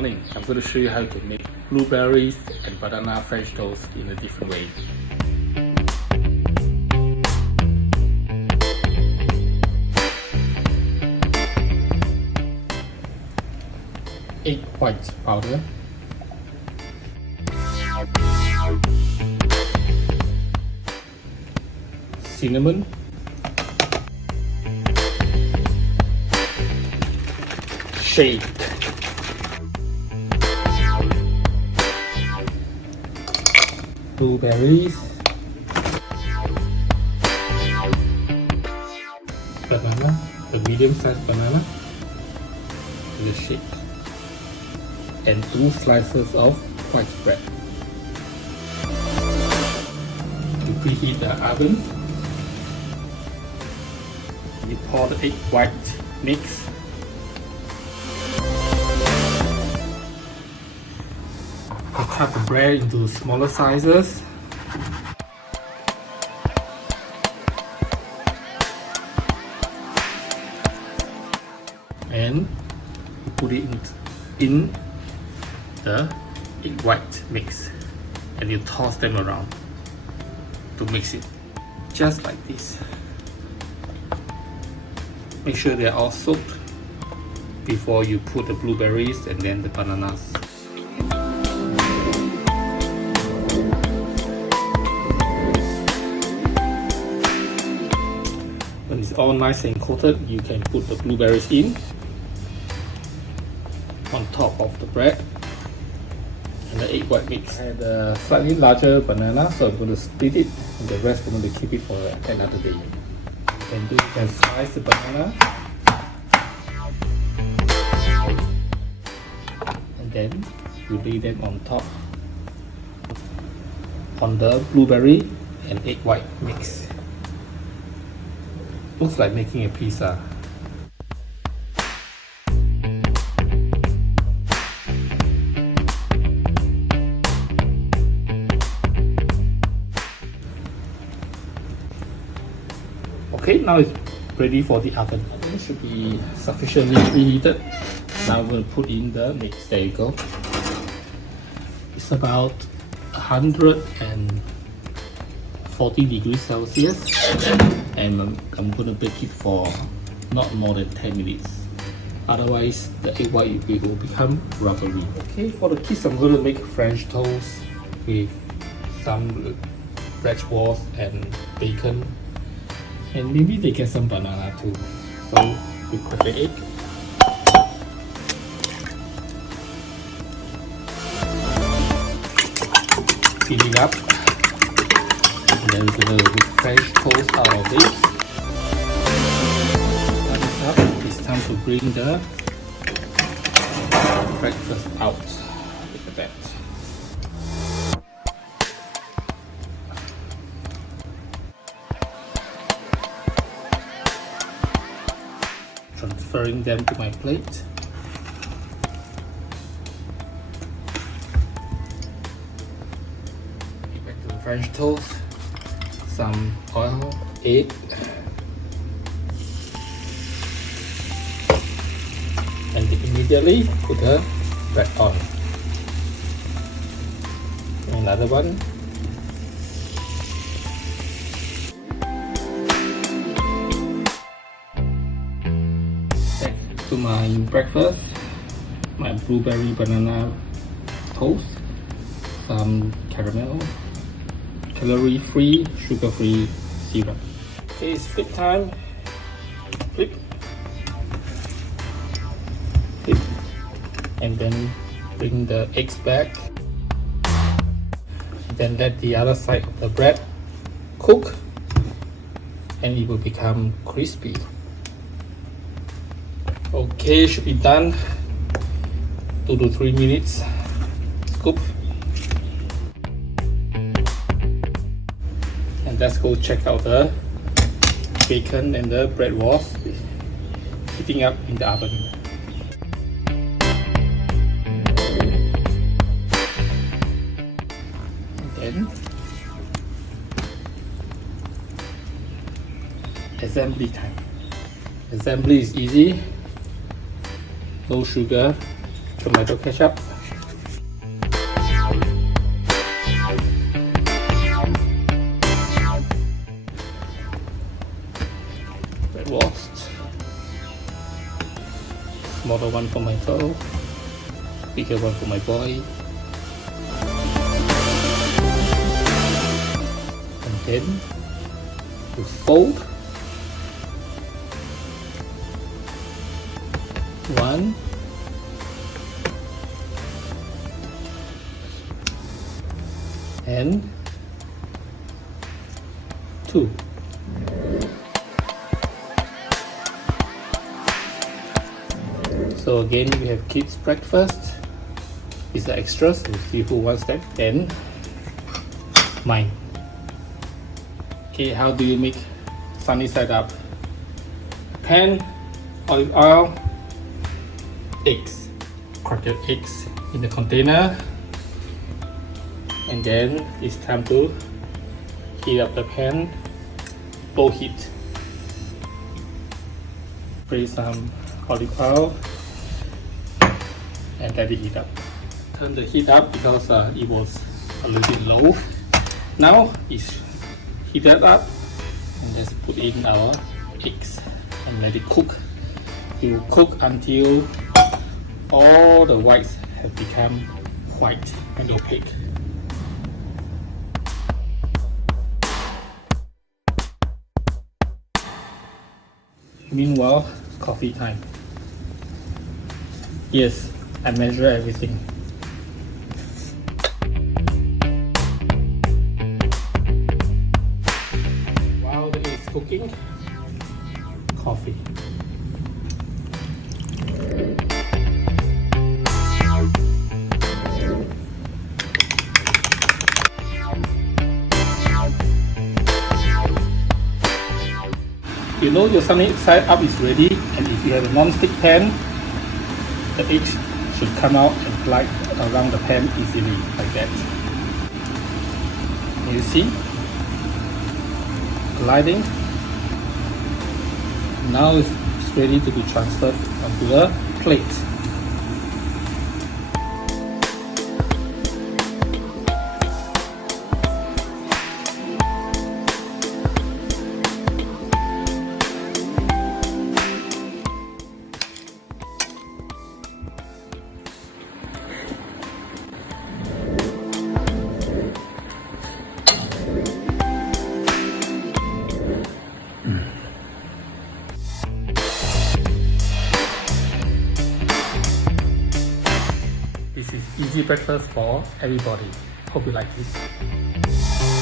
morning. I'm going to show you how to make blueberries and banana French toast in a different way. Egg white powder, cinnamon, shake, blueberries, banana, the medium-sized banana, the shake, and 2 slices of white bread. You preheat the oven. You pour the egg white mix. You cut the bread into smaller sizes. And you put it in the egg white mix, and you toss them around to mix it just like this. Make sure they are all soaked before you put the blueberries and then the bananas. When it's all nice and coated, you can put the blueberries in on top of the bread and the egg white mix. I had a slightly larger banana, so I'm going to split it, and the rest I'm going to keep it for another day. You can slice the banana, and then you lay them on top on the blueberry and egg white mix. Looks like making a pizza. Okay, now it's ready for the oven. It should be sufficiently preheated. Now I'm going to put in the mix. There you go. It's about 140 degrees Celsius, and I'm going to bake it for not more than 10 minutes. Otherwise, the egg white will become rubbery. Okay, for the kids, I'm going to make French toast with some Bratwurst and bacon. And maybe they get some banana too. So we put the egg, fill it up, and then we're gonna make French toast out of it. It's time to bring the breakfast out. Look at that. Transferring them to my plate. Back to the French toast, some oil, egg, and immediately put the bread on. Another one. To my breakfast, my blueberry banana toast, some caramel, calorie-free, sugar-free syrup. Okay, it's flip time. Flip. Flip. And then bring the eggs back. Then let the other side of the bread cook, and it will become crispy. Okay, should be done. 2 to 3 minutes. Scoop. And let's go check out the bacon and the Bratwurst heating up in the oven. And then assembly time. Assembly is easy. No sugar, tomato ketchup, Bratwurst, smaller one for myself, bigger one for my boy, and then you fold one, and two. So again, we have kids breakfast. These are extras. We'll see who wants that. Then mine. Okay, how do you make sunny side up? Pan, olive oil, eggs. Crack your eggs in the container, and then it's time to heat up the pan. Low heat. Spray some olive oil and let it heat up. Turn the heat up because it was a little bit low. Now it's heated up, and let's put in our eggs and let it cook. It will cook until all the whites have become white and opaque. Meanwhile, coffee time. Yes, I measure everything. While the egg is cooking, coffee. You know your sunny side up is ready, and if you have a non-stick pan, the eggs should come out and glide around the pan easily, like that. You see? Gliding. Now it's ready to be transferred onto a plate. This is easy breakfast for everybody. Hope you like it.